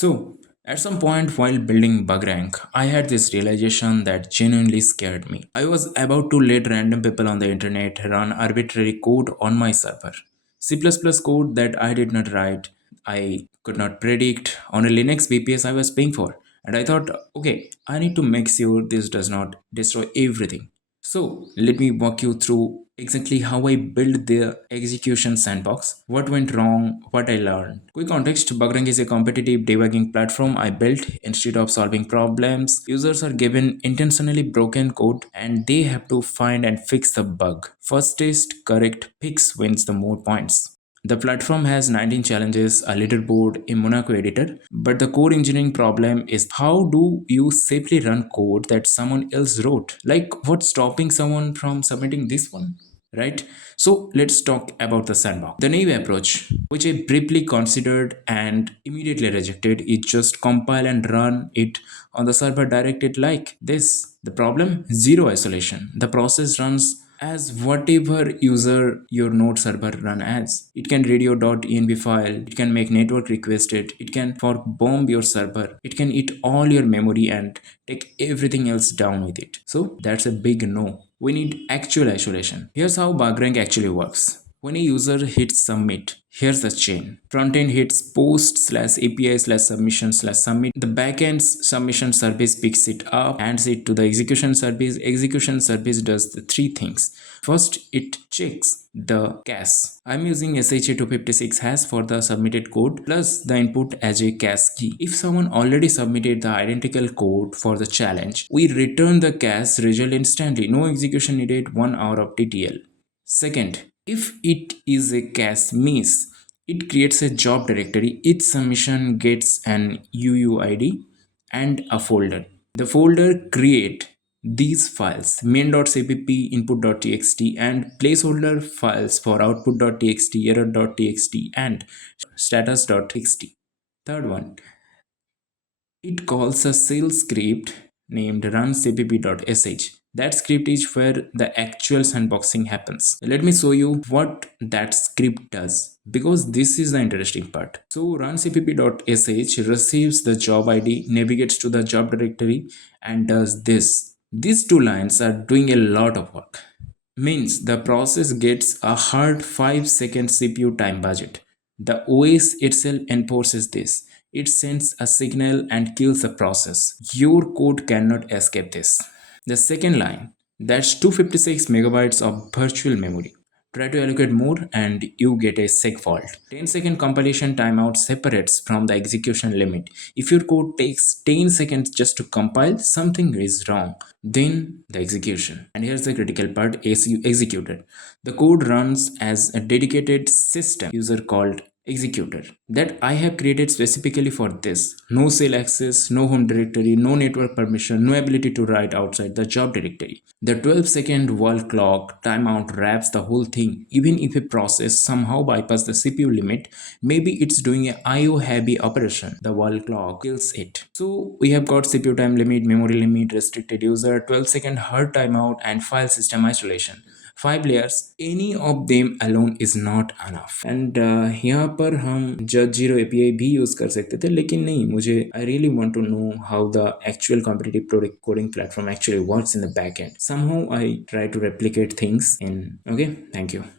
So, at some point while building bugrank, I had this realization that genuinely scared me. I was about to let random people on the internet run arbitrary code on my server. C++ code that I did not write, I could not predict on a Linux VPS I was paying for. And I thought, okay, I need to make sure this does not destroy everything. So let me walk you through exactly how I built the execution sandbox, what went wrong, what I learned. Quick context, bugrank is a competitive debugging platform I built. Instead of solving problems, users are given intentionally broken code and they have to find and fix the bug. Fastest correct fix wins the more points. The platform has 19 challenges, a leaderboard, a Monaco editor, but the core engineering problem is how do you safely run code that someone else wrote? Like, what's stopping someone from submitting this one? Right? So, let's talk about the sandbox. The naive approach, which I briefly considered and immediately rejected, is just compile and run it on the server directed like this. The problem? Zero isolation. The process runs as whatever user your node server run as. It can read your .env file, it can make network requested, it can fork bomb your server, it can eat all your memory and take everything else down with it. So that's a big no. We need actual isolation. Here's how bugrank actually works. When a user hits submit, here's the chain. Frontend hits post slash API slash submission slash submit. The backend submission service picks it up, hands it to the execution service. Execution service does the three things. First, it checks the cache. I'm using SHA-256 hash for the submitted code plus the input as a cache key. If someone already submitted the identical code for the challenge, we return the cache result instantly. No execution needed, 1 hour of TTL. Second, if it is a cache miss, it creates a job directory. Each submission gets an UUID and a folder. The folder create these files main.cpp, input.txt, and placeholder files for output.txt, error.txt, and status.txt. Third one, it calls a shell script named runcpp.sh. That script is where the actual sandboxing happens. Let me show you what that script does because this is the interesting part. So runcpp.sh receives the job ID, navigates to the job directory, and does this. These two lines are doing a lot of work. Means the process gets a hard 5-second CPU time budget. The OS itself enforces this. It sends a signal and kills the process. Your code cannot escape this. The second line, that's 256 megabytes of virtual memory. Try to allocate more and you get a seg fault. 10-second compilation timeout separates from the execution limit. If your code takes 10 seconds just to compile, something is wrong. Then the execution. And here's the critical part, as you executed. The code runs as a dedicated system user called executor that I have created specifically for this. No cell access, no home directory, no network permission, no ability to write outside the job directory. The 12-second wall clock timeout wraps the whole thing. Even if a process somehow bypasses the CPU limit, maybe it's doing a IO heavy operation, the wall clock kills it. So we have got CPU time limit, memory limit, restricted user, 12-second hard timeout, and file system isolation. 5 layers, any of them alone is not enough. And यहाँ पर हम just zero API भी use कर सकते थे लेकिन नहीं, मुझे I really want to know how the actual competitive coding platform actually works in the back end. Somehow I try to replicate things in. Okay, thank you.